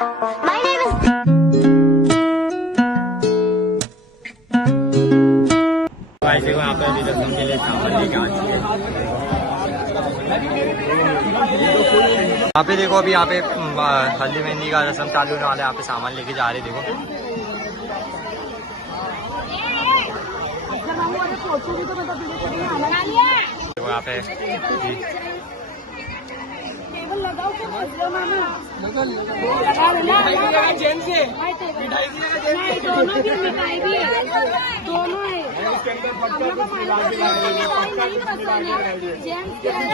My name is. भाई देखो यहाँ पे अभी रसम के लिए सामान लेके आ चुके हैं। यहाँ पे देखो अभी यहाँ पे हल्दी मेहंदी का रसम चालू होने वाला है। यहाँ पे सामान लेके जा रहे देखो। देखो यहाँ पे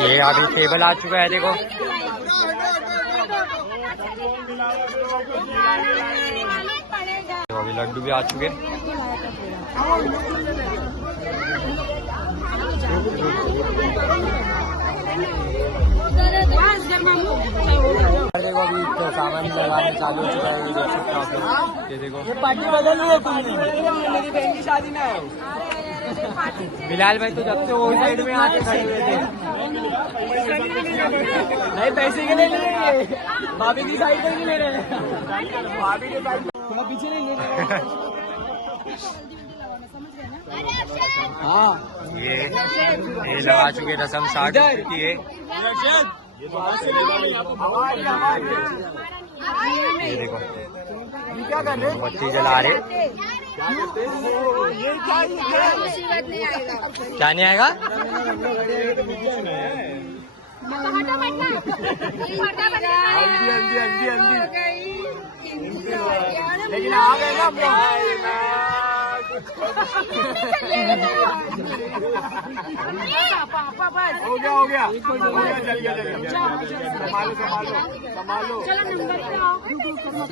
ये अभी टेबल आ चुका है देखो। तो अभी लड्डू भी आ चुके हैं। देखो अभी तो सामान लगाने चालू हो चुका है। ये देख सकते हो आप लोग। ये देखो ये पार्टी बदल रही है तुमने। मेरी बहन की शादी में आए बिलाल भाई तो जब से वो साइड में आके खड़े हुए थे। नहीं पैसे के नहीं ले रहे, भाभी की साइड में नहीं ले रहे। भाभी के साइड थोड़ा पीछे नहीं ले रहे। हाँ ये लगा चुके रसम 60 की है। ये देखो क्या कर रहे बत्ती जला रहे। क्या नहीं आएगा? लेकिन आ गए ना हो गया चल गया संभालो चलो नंबर पे आओ।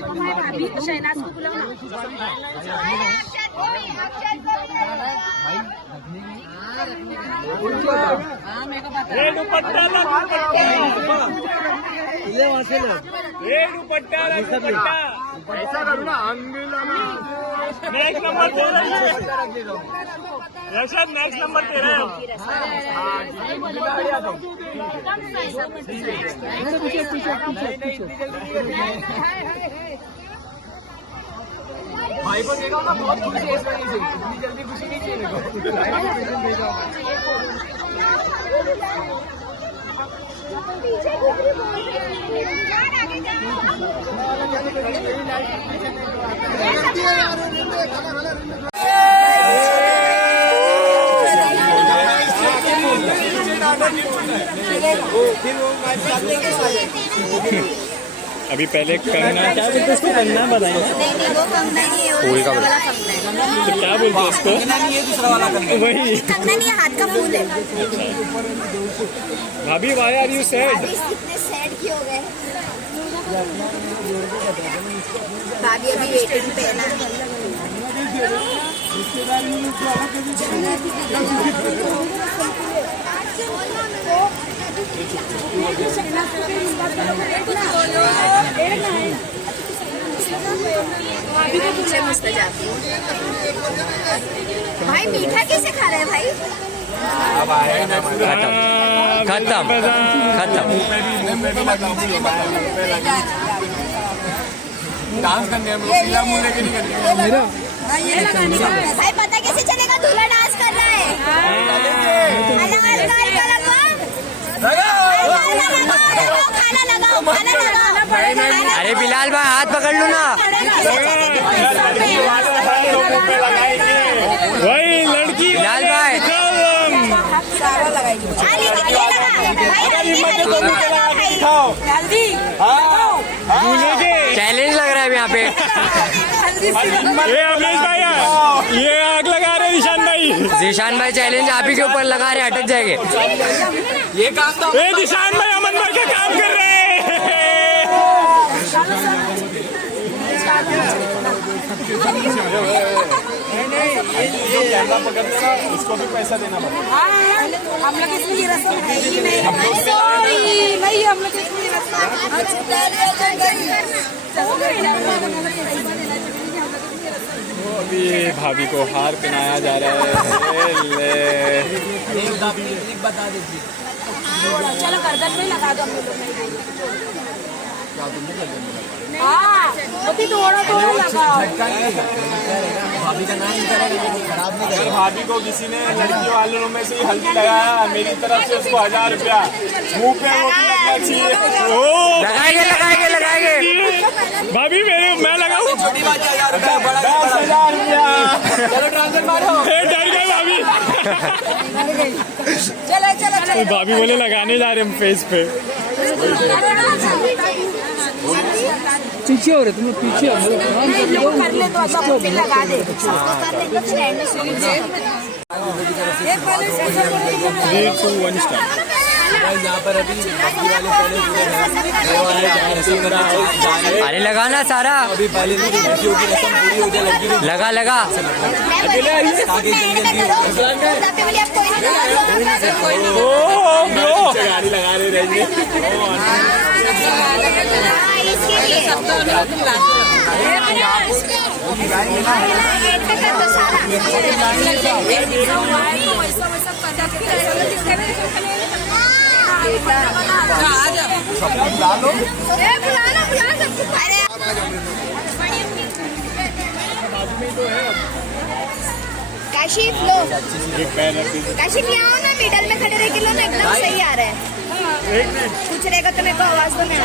हमारे भाभी शहनाज को बुलाओ ना। ऐसा करो ना नेक्स्ट नंबर तेरा नेक्स्ट नंबर तेरा भाई को देखा ना बहुत खुशी है इस वजह से। इतनी जल्दी खुशी नहीं चाहिए अभी पहले कंगना क्या बोलते हैं उसको? कंगना बताएं। नहीं वो कंगना नहीं है, वो वाला कंगना है। तो क्या बोलते हैं उसको? कंगना नहीं है, दूसरा वाला कंगना। वही कंगना नहीं है, हाथ का फूल है। भाभी व्हाई आर यू सैड? कितने सैड क्यों हो गए? भाभी अभी वेटिंग पे है ना। पीछे मस्त जाती हूँ। भाई मीठा कैसे खा रहे हैं भाई? खत्म डांस करने में मुंह लेके नहीं करने। भाई पता कैसे चलेगा दूल्हा डांस कर रहा है? अरे बिलाल भाई हाथ पकड़ लो ना। वही लड़की बिलाल भाई चैलेंज लग रहा है यहाँ पे। ये अमरीश भाई ये आग लगा रहे निशान भाई चैलेंज आप ही के ऊपर लगा रहे, अटक जाएंगे। ये काम तो निशान भाई अमन भाई का काम कर रहे हैं। कैमरा पकड़ते ना उसको भी पैसा देना पड़ेगा। हम लोग इसकी रस्म है ही नहीं। नहीं हम लोग इसकी रस्म अभी भाभी को हार पहनाया जा रहा है। बता दीजिए। चलो गर्दन में लगा दो हम लोग। हाँ वो भी थोड़ा थोड़ा लगा। भाभी का नाम खराब नहीं अगर भाभी को किसी ने लड़की वालों में से हल्दी लगाया मेरी तरफ से उसको 1000 रुपया मुंह पे वो भी लगना चाहिए। ओ लगाएंगे लगाएंगे लगाएंगे। भाभी मैं लगाऊं 10,000 रुपया बड़ा 10,000 रुपया। चलो ट्रांसफर मारो। डर गए भाभी। चलो चलो चलो भाभी बोले लगाने जा रहे हम फेस पे। पीछे हो रहे तुम लोग पीछे हो कर ले तो अच्छा फिर लगा दे। एक पहले 3, 2, 1 स्टार्ट। यहाँ पर अभी बाकी वाले पहले पूरे ऐसे करा अरे लगाना सारा। अभी पहले लड़कियों की रस्म पूरी हो जाए लड़की की लगा लगा। ओ ब्रो गाड़ी लगा रहे रहेंगे। काशिफ लो काशिफ यहाँ आओ ना मिडल में खड़े रह के लो ना एकदम सही आ रहा है कुछ रहेगा तो मेरे को आवाज दो मैं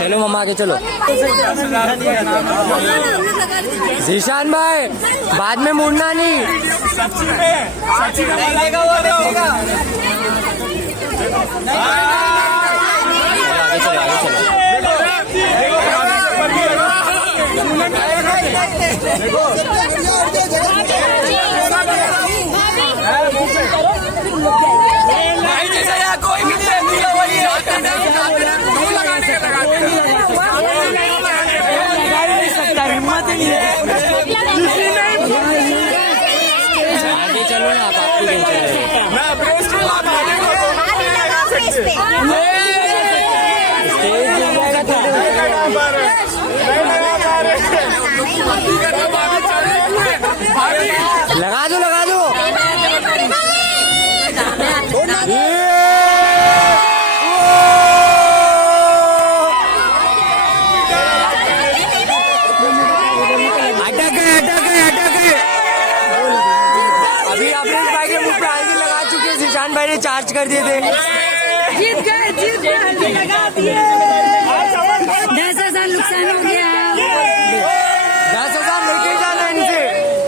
चलो मम्मा के चलो। जीशान भाई बाद में मुड़ना नहीं। सच्ची में लगेगा वो रहेगा। आगे चलो आगे चलो। कोई भी आगे चलो ना आप आपकी टेंशन है। मैं ब्रेस के बाद आगे को लगा दो लगा दो। अटक गए अटक गए अटक गए। अभी आपने भाई के मुंह पे हल्दी लगा चुके हैं। जीशान भाई ने चार्ज कर दिए थे। जीत गए हल्दी लगा दिए। 10,000 नुकसान हो गया। 10,000 लेके जाना इनसे।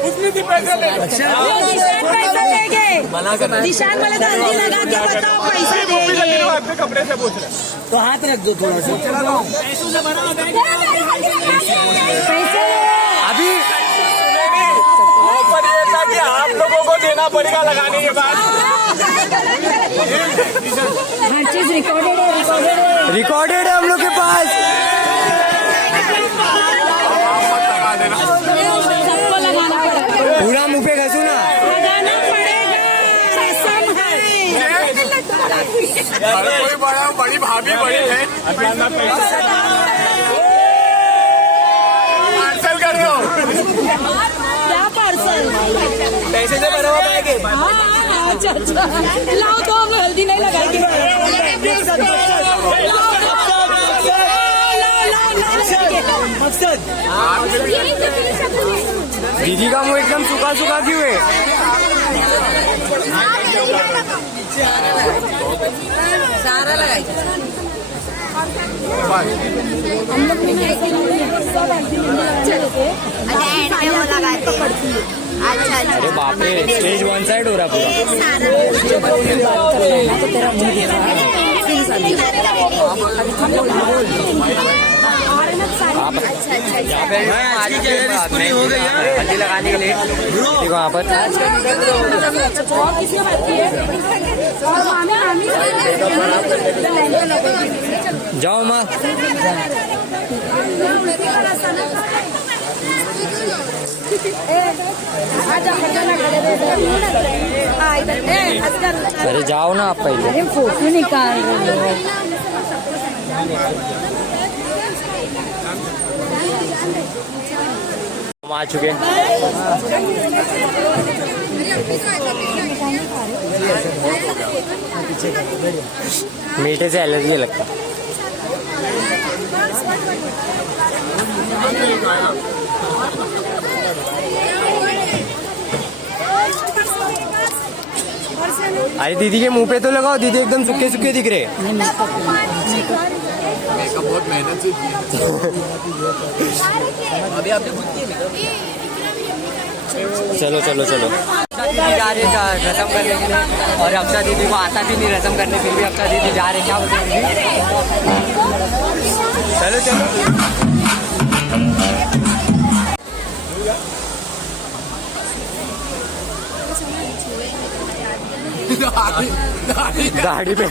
उसने भी पैसे ले पैसा ले गए। निशान वाले तो हल्दी लगा के बताओ पैसा देंगे। अपने कपड़े से पूछ रहे तो हाथ रख दो थोड़ा सा। पैसे अभी ऑफर ये था कि आप लोगों को देना पड़ेगा लगाने के बाद। हर चीज रिकॉर्डेड है रिकॉर्डेड है हम लोग के पास। सबको लगाना पड़ेगा। पूरा मुंह पे घसू ना। लगाना पड़ेगा। कसम है। कोई बड़ा बड़ी भाभी बड़ी है पार्सल कर दो। क्या पार्सल? पैसे से भरा हुआ बैग है। अच्छा अच्छा लाओ तो हम लोग हल्दी नहीं लगाएंगे। दीदी का मुंह एकदम सूखा सूखा क्यों है? सारा लगाएंगे। अच्छा अच्छा अरे बाप रे स्टेज 1 साइड हो रहा पूरा। हल्दी लगाने के लिए देखो यहाँ पर जाओ माँ। अरे जाओ ना आप पहले। अरे फोटो निकाल रहे हो। हम आ चुके हैं। मीठे से एलर्जी लगता। अरे दीदी के मुंह पे तो लगाओ, दीदी एकदम सूखे सूखे दिख रहे। मेकअप बहुत मेहनत से किया। अभी आपने खुद किया मेकअप? चलो चलो चलो जा रहे रसम करने के लिए, और अक्षरा दीदी को आता भी नहीं रसम करने, फिर भी अक्षरा दीदी जा रहे। क्या बोलते? चलो चलो दाढ़ी पे।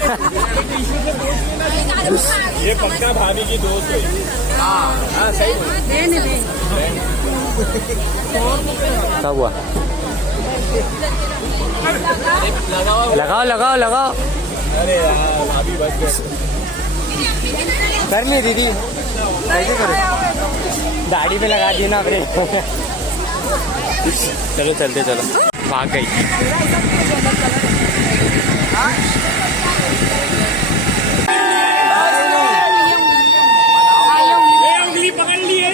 ये पक्का भाभी की दोस्त है। हाँ सही। क्या हुआ? लगाओ लगाओ लगाओ। अरे यार भाभी बच गए। कर ली दीदी, कैसे करो? दाढ़ी पे लगा दी ना अपने। चलो चलते चलो, भाग गई। उंगली पकड़ ली है।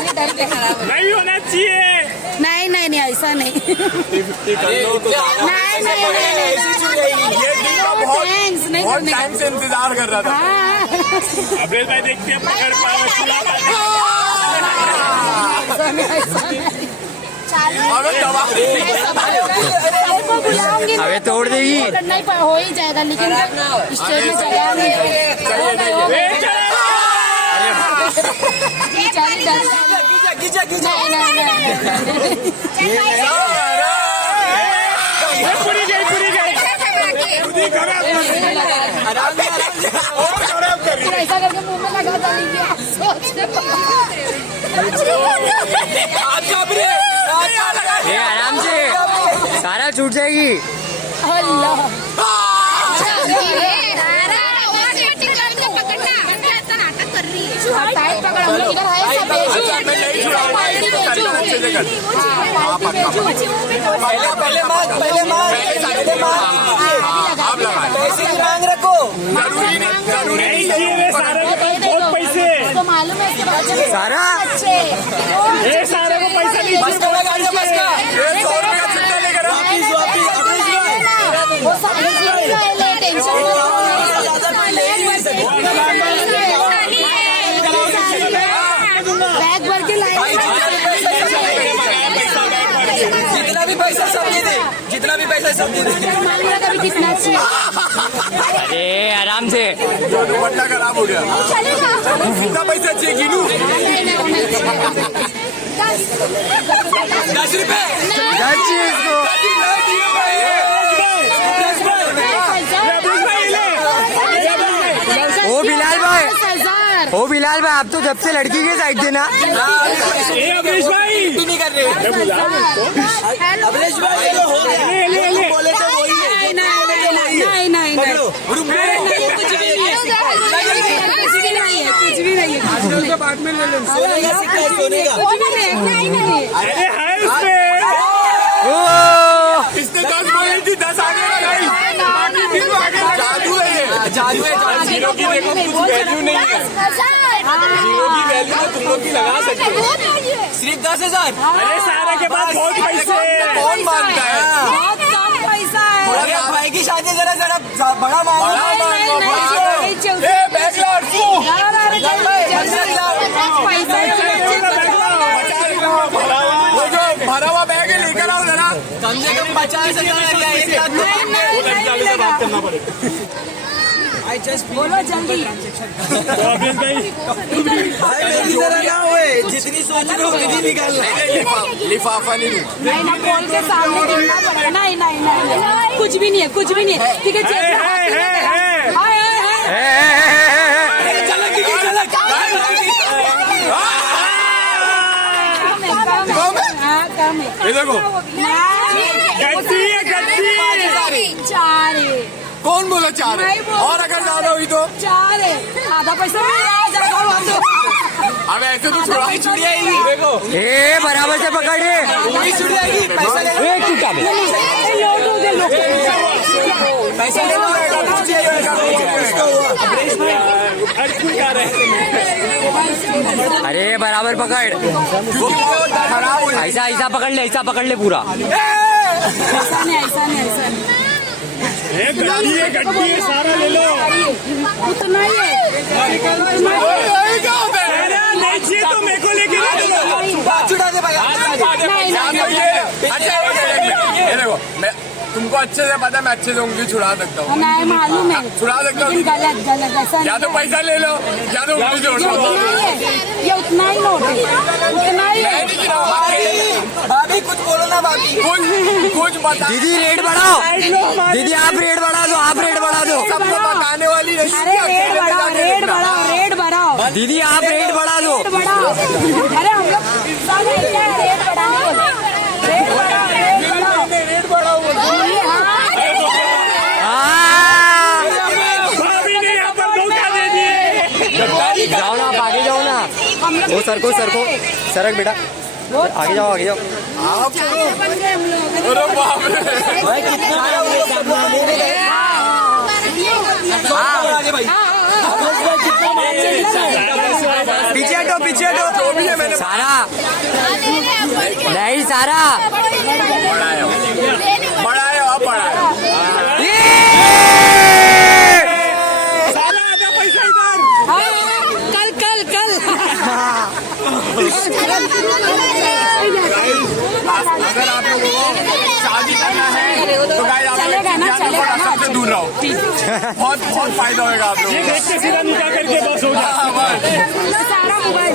पकड़ के नहीं होना चाहिए। नहीं नहीं नहीं ऐसा नहीं। नहीं नहीं बहुत टाइम से इंतजार कर रहा था। अब्रेल भाई देखते हैं पकड़ पाए। अबे तोड़ देगी। नहीं हो ही जाएगा, लेकिन स्टेज में जगह नहीं। ऐसा करके मुंह में लगा डालेंगे। ये आराम से, सारा छूट जाएगी। अल्लाह टाइट पकड़, हम लोग इधर है सब बेचू। पहले पैसे की मांग रखो। बहुत पैसे तो मालूम है इसके बच्चे सारा ये सारे को पैसा नहीं। वो सारे टेंशन बैग भर के लाए। जितना भी पैसा सब दे दे, जितना भी पैसा सब दे दे। मालूम है कभी कितना चाहिए। अरे आराम से। दुपट्टा खराब हो गया। कितना पैसा चाहिए गिनू? 10 रुपए। ओ बिलाल भाई, ओ बिलाल भाई, आप तो जब से लड़की के साइड थे ना। अवनीश भाई नहीं कर रहे। अभिलेश भाई ये हो गया। बोले तो वही है। नहीं कुछ भी नहीं है, कुछ भी नहीं है। बाद में ले लें। सोने का सिक्का है, सोने का। अरे है उसमें। इसने 10 बोली थी, 10 आने वाला है। जादू है ये। जादू है। जीरो की देखो कुछ वैल्यू नहीं है। जीरो की वैल्यू तो तुम लोग की लगा सकते हो। सिर्फ 10,000। अरे सारे के पास बहुत पैसे। कौन मांगता है? बहुत कम पैसा है। थोड़ा भाई की शादी जरा बड़ा मांगो। भरा हुआ बैग है, लेकर आओ जरा। कम से कम 50,000 या 1 लाख। से बात करना पड़ेगा। बोलो जल्दी। तो अभिलेश भाई जितनी सोच रहे हो उतनी निकाल लो। लिफाफा नहीं लूं। नहीं ना, खोल के सामने देखना पड़ेगा। नहीं कुछ भी नहीं है, कुछ भी नहीं है। ठीक है, गरम है। ये देखो गद्दी है, गद्दी। चार है। कौन बोला 4 है? नहीं बोला। और अगर ज्यादा हुई तो चार है। आधा पैसा मेरा जाएगा वहाँ तो। अब ऐसे तो छुड़ा चुड़ी आएगी। देखो ए बराबर से पकड़ रे। पूरी छुड़ी आएगी, पैसा ले लो। एक टूटा बे। पैसा ले लो, छुड़ी अरे बराबर पकड़। ऐसा ऐसा पकड़ ले, ऐसा पकड़ ले पूरा। ऐसा नहीं, ऐसा नहीं, ऐसा नहीं। गड्डी है सारा ले लो। उतना ही है। नहीं चाहिए तो मेरे को लेके छुड़ा दे भाई। अच्छा ये देखो, मैं तुमको अच्छे से पता है, मैं अच्छे से उंगली छुड़ा सकता हूँ। नहीं मालूम है। छुड़ा सकता हूँ। लेकिन गलत गलत ऐसा या तो पैसा ले लो या तो उंगली ये छोड़ दो। उतना ही है। ये उतना ही नोट है, उतना ही है। भाभी कुछ बोलो ना भाभी। कुछ बता। दीदी रेट बढ़ाओ, दीदी आप रेट बढ़ा दो, आप रेट बढ़ा दो। सबको बताने वाली नहीं। अरे रेट बढ़ाओ, रेट बढ़ाओ, रेट बढ़ाओ, दीदी आप रेट बढ़ा दो। रेट बढ़ाओ। अरे हम लोग सब ऐसे हैं, रेट बढ़ाओ, रेट बढ़ाओ, रेट बढ़ाओ, रेट बढ़ाओ। बोलिए हाँ। भाभी ने यहाँ पर धोखा दे दिए। जाओ ना, आप आगे जाओ ना। वो सरको सरको सरक बेटा, आगे जाओ, आगे जाओ। बन गए हम लोग। अरे बाप रे। पीछे हटो, पीछे हटो। जो भी है मैंने सारा नहीं, सारा बढ़ाया अब बढ़ाया। सारा आधा पैसा इधर। कल कल कल अगर आप लोगों को शादी करना है तो गाइस आप चलेगा ना, चलेगा ना। सबसे दूर रहो। बहुत बहुत फायदा होगा आप लोगों को। सीधा निकाल करके बस हो जाए। सारा मोबाइल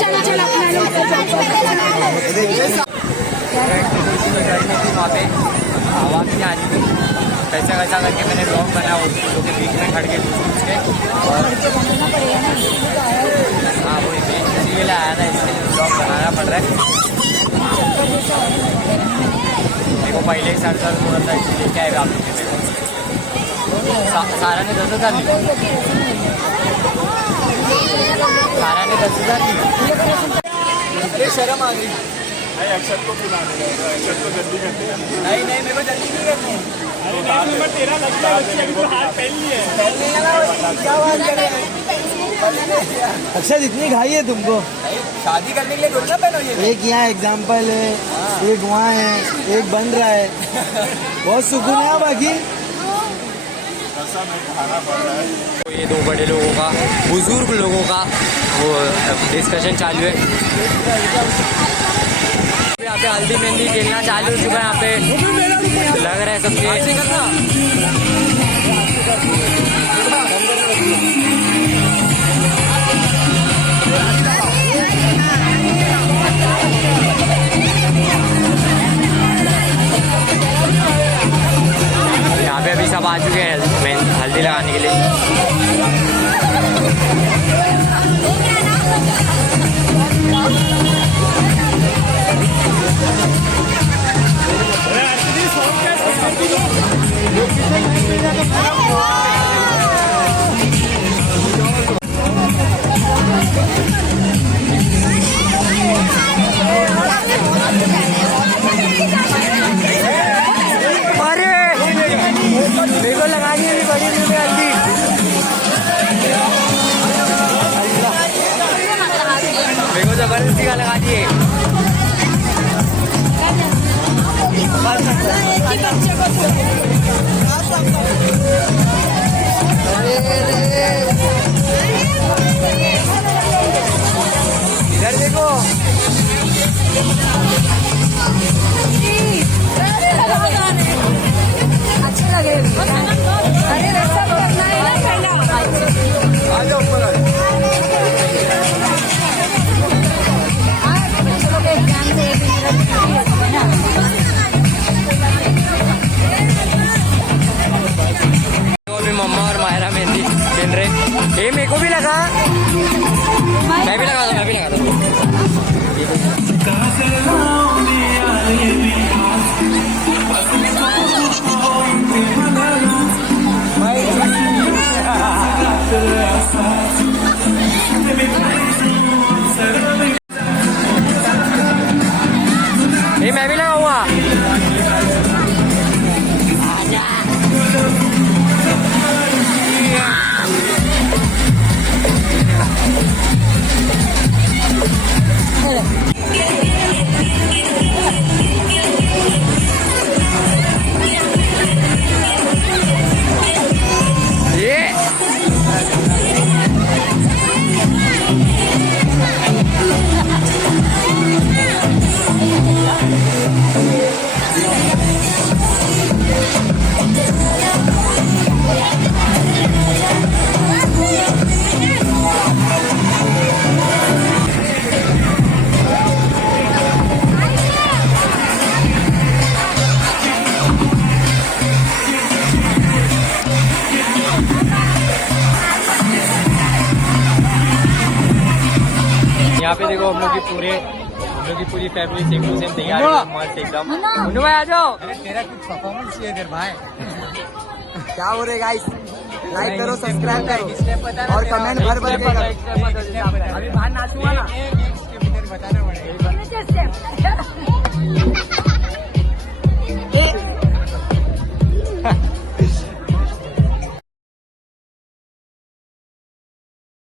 चलो चलो वहाँ पे आवाज़ नहीं आ रही थी। पैसा वैसा करके मैंने ब्लॉग बनाया, उसके बीच में खड़ के पूछ के। हाँ वही मैं इसी लिए आया था, इसलिए ब्लॉग बनाना पड़ रहा है। देखो पहले ही सर थोड़ा सा इसलिए क्या है आप सारा ने 10,000 ली, सारा ने 10,000 ली। शर्म आ गई। नहीं अक्षत को क्यों लाने गए? अक्षत को जल्दी करते हैं। नहीं नहीं, मेरे को जल्दी नहीं करनी है। अरे मैं तेरा लगता है बच्चे अभी तो हाथ पहन लिए। क्या बात कर रहे हैं? अक्षत इतनी खाई है तुमको? शादी करने के लिए थोड़ी ना पहनो ये। एक यहाँ एग्जाम्पल है, एक वहाँ है, एक बन रहा है। बहुत सुकून है बाकी। तो ये दो बड़े लोगों का, बुजुर्ग लोगों का वो डिस्कशन चालू है। यहाँ पे हल्दी मेहंदी खेलना चालू हो चुका है। यहाँ पे लग रहा है सबके। यहाँ पे अभी सब आ चुके हैं हल्दी लगाने के लिए। अरे मेरे को लगानी है बड़ी में हल्दी। मेरे को जबरदस्ती का लगा दिए। इधर देखो, अच्छे लगे। अरे रस्सा करना है ना पहला। आ जाओ ऊपर। चलो एग्जाम से एक अभी मम्मा और मायरा मेहंदी खेल रहे। ये मेरे को भी लगा, मैं भी लगा दूँ, मैं भी लगा दूँ। ये मैं भी लगाऊंगा। यहाँ पे देखो हम लोग की पूरी फैमिली सेम टू सेम तैयार है, मस्त एकदम। मुन्नू भाई आ जाओ। तेरा कुछ परफॉर्मेंस चाहिए इधर भाई। क्या हो रहे गाइस, लाइक करो, सब्सक्राइब करो और कमेंट भर भर के करो। अभी बाहर नाचूंगा ना। बताना पड़ेगा।